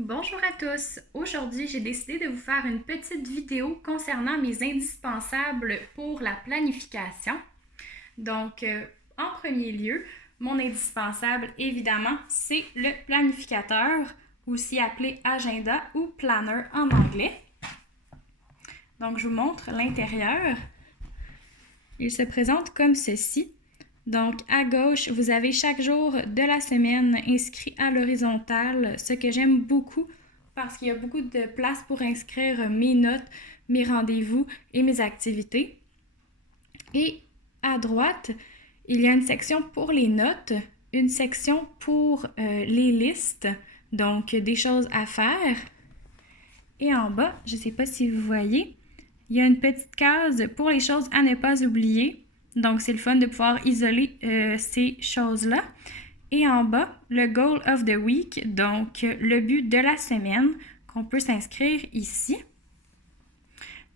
Bonjour à tous! Aujourd'hui, j'ai décidé de vous faire une petite vidéo concernant mes indispensables pour la planification. Donc, en premier lieu, mon indispensable, évidemment, c'est le planificateur, aussi appelé agenda ou planner en anglais. Donc, je vous montre l'intérieur. Il se présente comme ceci. Donc, à gauche, vous avez chaque jour de la semaine inscrit à l'horizontale, ce que j'aime beaucoup parce qu'il y a beaucoup de place pour inscrire mes notes, mes rendez-vous et mes activités. Et à droite, il y a une section pour les notes, une section pour les listes, donc des choses à faire. Et en bas, je ne sais pas si vous voyez, il y a une petite case pour les choses à ne pas oublier. Donc, c'est le fun de pouvoir isoler ces choses-là. Et en bas, le Goal of the Week, donc le but de la semaine qu'on peut s'inscrire ici.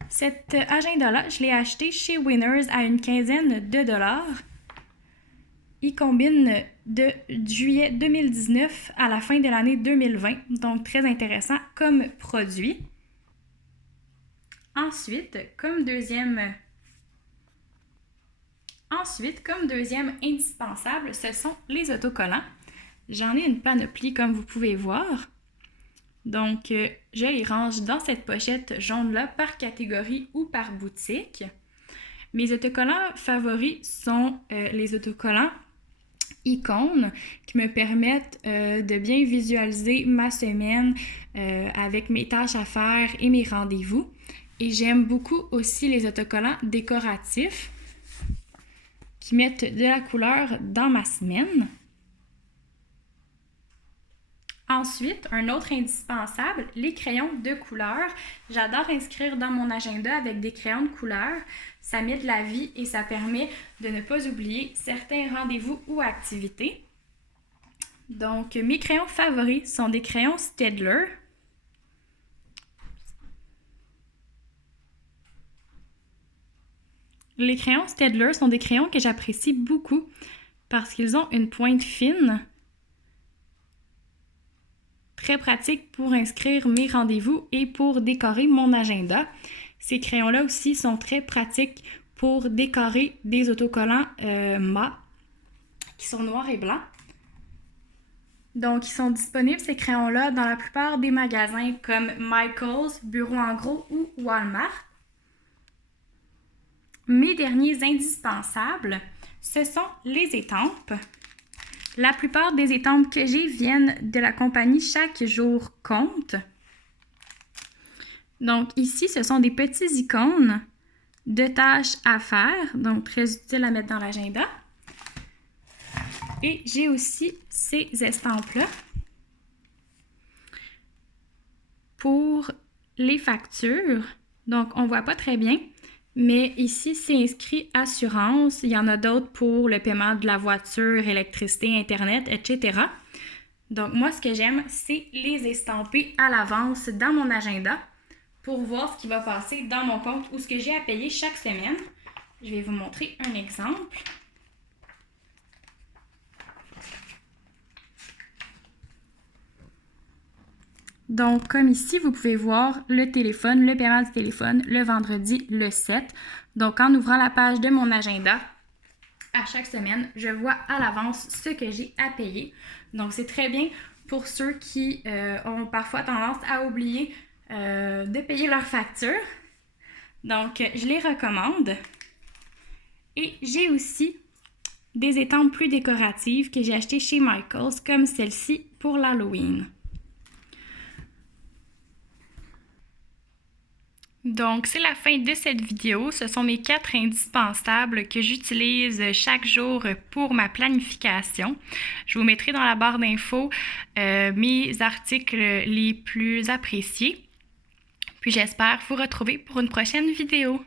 Cet agenda-là, je l'ai acheté chez Winners à une quinzaine de dollars. Il combine de juillet 2019 à la fin de l'année 2020, donc très intéressant comme produit. Ensuite, comme deuxième indispensable, ce sont les autocollants. J'en ai une panoplie comme vous pouvez voir. Donc, je les range dans cette pochette jaune-là par catégorie ou par boutique. Mes autocollants favoris sont les autocollants icônes qui me permettent de bien visualiser ma semaine avec mes tâches à faire et mes rendez-vous. Et j'aime beaucoup aussi les autocollants décoratifs qui mettent de la couleur dans ma semaine. Ensuite, un autre indispensable, les crayons de couleur. J'adore inscrire dans mon agenda avec des crayons de couleur. Ça met de la vie et ça permet de ne pas oublier certains rendez-vous ou activités. Donc, mes crayons favoris sont des crayons Staedtler. Les crayons Staedtler sont des crayons que j'apprécie beaucoup parce qu'ils ont une pointe fine, très pratique pour inscrire mes rendez-vous et pour décorer mon agenda. Ces crayons-là aussi sont très pratiques pour décorer des autocollants mat qui sont noirs et blancs. Donc, ils sont disponibles, ces crayons-là, dans la plupart des magasins comme Michaels, Bureau en gros ou Walmart. Mes derniers indispensables, ce sont les étampes. La plupart des étampes que j'ai viennent de la compagnie Chaque jour compte. Donc ici, ce sont des petits icônes de tâches à faire, donc très utiles à mettre dans l'agenda. Et j'ai aussi ces estampes-là pour les factures. Donc on ne voit pas très bien. Mais ici, c'est inscrit assurance. Il y en a d'autres pour le paiement de la voiture, électricité, Internet, etc. Donc, moi, ce que j'aime, c'est les estamper à l'avance dans mon agenda pour voir ce qui va passer dans mon compte ou ce que j'ai à payer chaque semaine. Je vais vous montrer un exemple. Donc, comme ici, vous pouvez voir le téléphone, le paiement du téléphone, le vendredi, le 7. Donc, en ouvrant la page de mon agenda, à chaque semaine, je vois à l'avance ce que j'ai à payer. Donc, c'est très bien pour ceux qui ont parfois tendance à oublier de payer leurs factures. Donc, je les recommande. Et j'ai aussi des étampes plus décoratives que j'ai achetées chez Michaels, comme celle-ci pour l'Halloween. Donc, c'est la fin de cette vidéo. Ce sont mes 4 indispensables que j'utilise chaque jour pour ma planification. Je vous mettrai dans la barre d'infos mes articles les plus appréciés. Puis j'espère vous retrouver pour une prochaine vidéo.